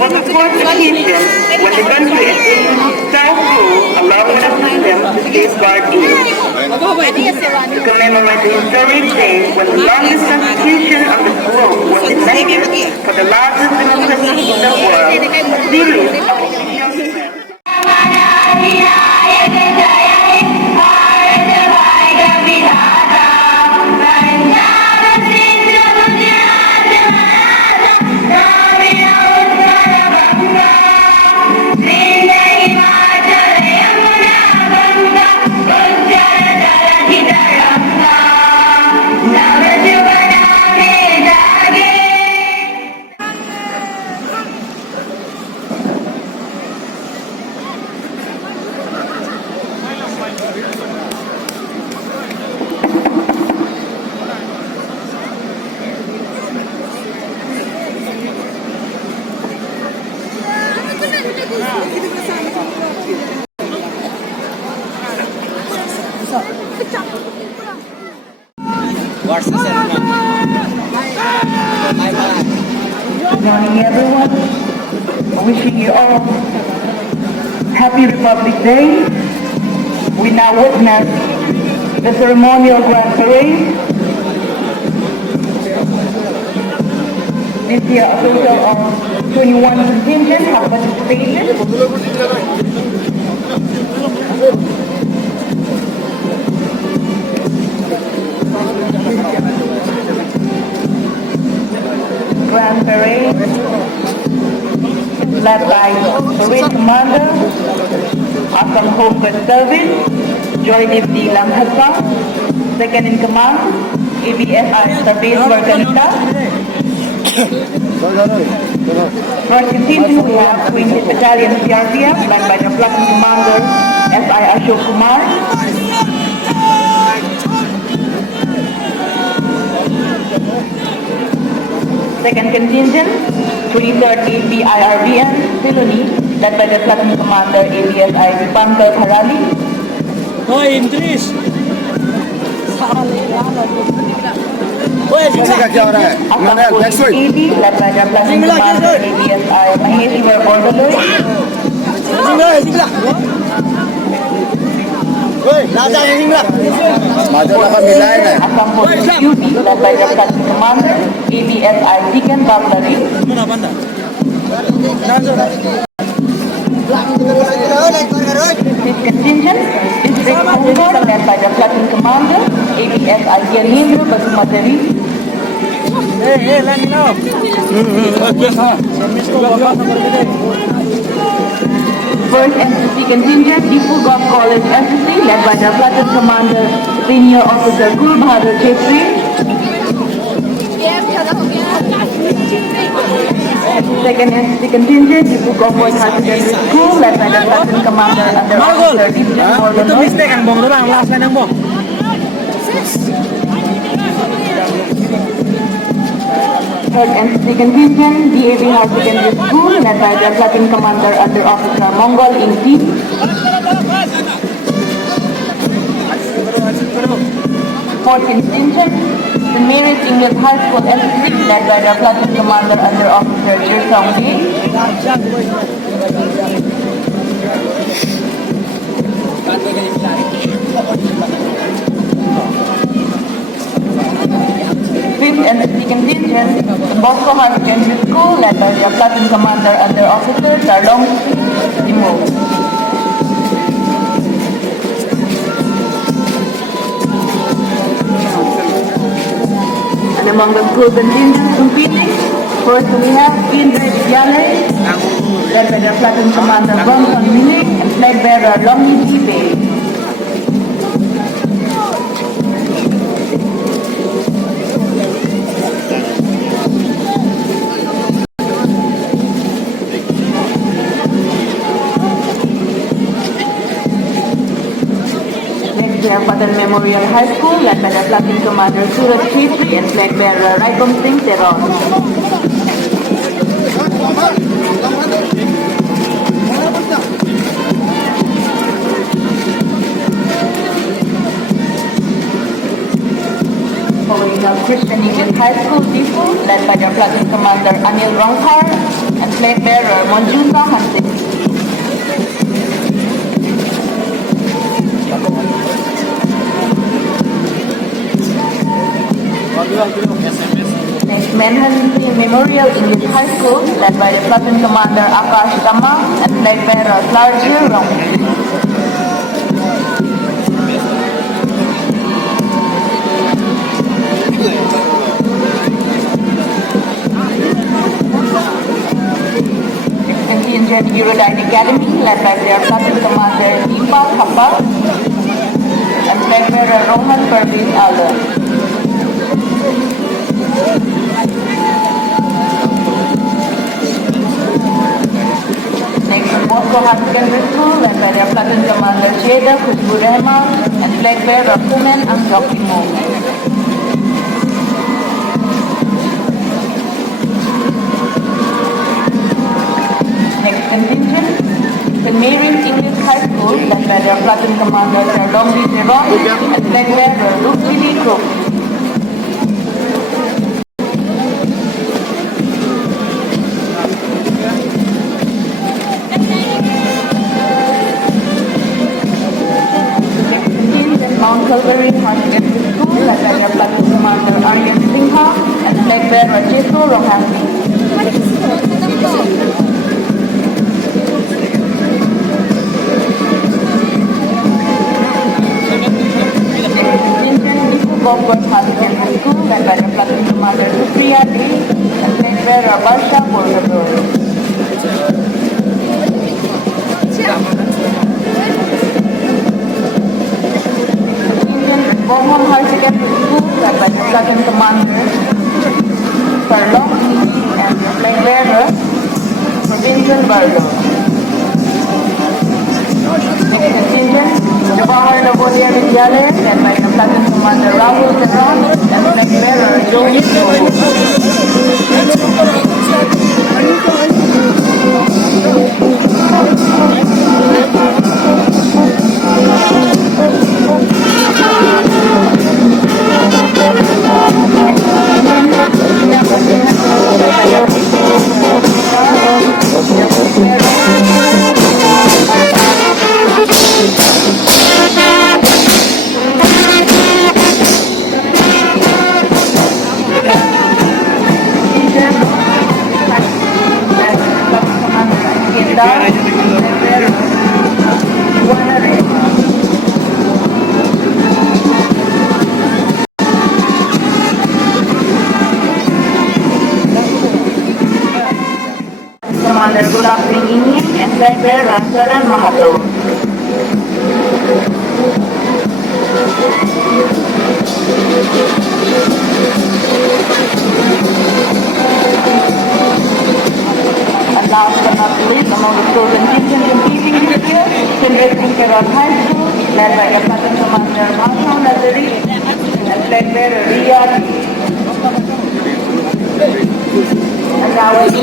Was a qualification when the country is in self-rule, allowing the system to safeguard it. To commemorate the historic day when the longest constitution of the globe was enacted for the largest democracy in the world, a series of official events. Good morning, everyone. Wishing you all happy Republic Day. We now witness the ceremonial grand parade. This year, a total of 21 contingents have participated. Grand parade led by Parade Commander, Assam Home Guard Service, Joy Deputy Lam Hassan, Second in Command, ABSI Service Organita. First contingent we have 20th Battalion CRPF led by the Platoon Commander S.I. Ashok Kumar. Second contingent, 3rd APIRBN, Siloni, led by the Platoon Commander ABSI Dipankar Kharali. No, increase. Next one. AB, led by the Platoon Commander ABSI Maheshwar Bordaloi. Assam Police Duty, led by the Platoon Commander ABSI Deacon Bablari. This contingent is District led by the Platoon Commander ABSI Gyanendra Basumatari. Hey, let me know. First NCC contingent, Govt College NCC, led by the Platoon Commander Senior Officer Gul Bahadur Chhetri. Second NCC contingent, Govt Boys High Secondary School, led by the Platoon Commander Under Officer Division Morgan. Itu mistake ang bong doang, last line ang bong. Third NCC contingent, DAV High Secondary School, led by the Platoon Commander Under Officer Mongol Inti. Fourth contingent, the Merit English High School NCC, led by the Platoon Commander Under Officer Jirsong Lee. Fifth NCC contingent, Bosco High Secondary School, led by the Platoon Commander Under Officer Tarlong Timo. And among the school contingents competing, first we have Indra Vidyalay, led by the Platoon Commander Bonson Milik and flag bearer Longi Tipe. Jayapatan Memorial High School, led by the Platoon Commander Suraj Khetri and flag bearer Raikom Singh Teron. Following up Christian English High School Depot, led by their platoon commander Anil Rangkar and flag bearer Monjuta Hansing. Next, Manhattan Memorial English High School, led by the platoon commander Akash Tama and flag bearer Clargir Rong. Contingent Eurodyne Academy, led by their platoon commander Deepa Thappa and flag bearer Rohan Perveen Alder. Next, Bosco High Secondary School, led by their platoon commander Jeda Khushbu Rahman and flag bearer Kumen Angjok Imo. Next contingent, the Mary's English High School, led by their platoon commander Sardongji Teron and flag bearer Rukjili Kruk. Mount Calvary High Secondary School, led by their platoon commander Aryan Singha and flag bearer Jesu Rohani. Govt High Secondary School, led by their platoon commander Supriya D and flag bearer Barsha Borgador. Bongham High Secondary School, led by the platoon commander Sarlong and flag bearer Vincent Bardo. Next contingent, Jawahar Navodaya Vidyalaya, led by the platoon commander Rahul Teron and flag bearer Joey Soho. Commander Gulab Singh Inni and flag bearer Ramcharan Mahato. And last but not least, among the school contingent competing this year, Sindrit Singh High School, led by the platoon commander Masha Nazari and flag bearer Riyad. And now during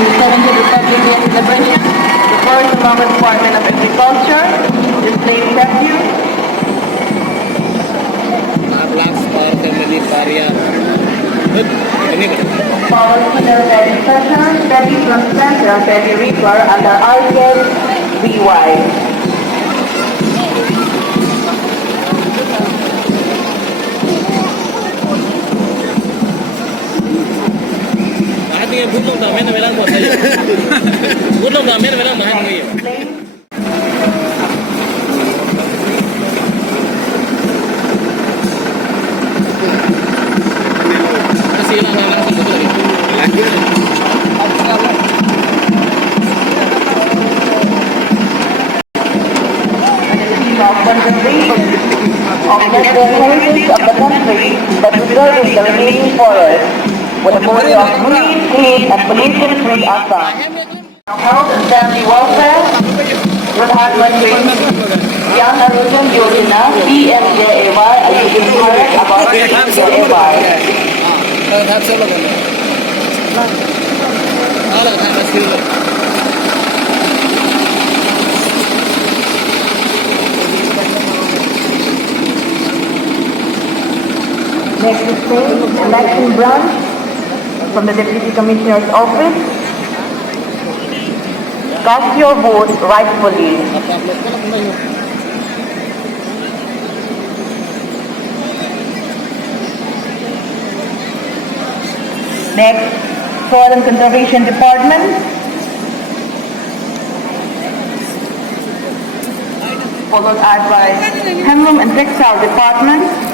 the 70th Republic Day celebration, the Forest Department of Agriculture displayed refuge. Powerful military session, steady from center, Betty Reaper under RKS BY. of conservation of the heritage of the country, but preserving the remaining forest with the goal of green, clean, and pollution-free Assam. Health and family welfare, Pradhan Mantri Jan Arojam Yojana, PMJAY, Ayushman Bharat about PMJAY. Next is election branch from the Deputy Commissioner's office. Cast your vote rightfully. Next, Soil and Conservation Department. Followed by Handloom and Textile Department.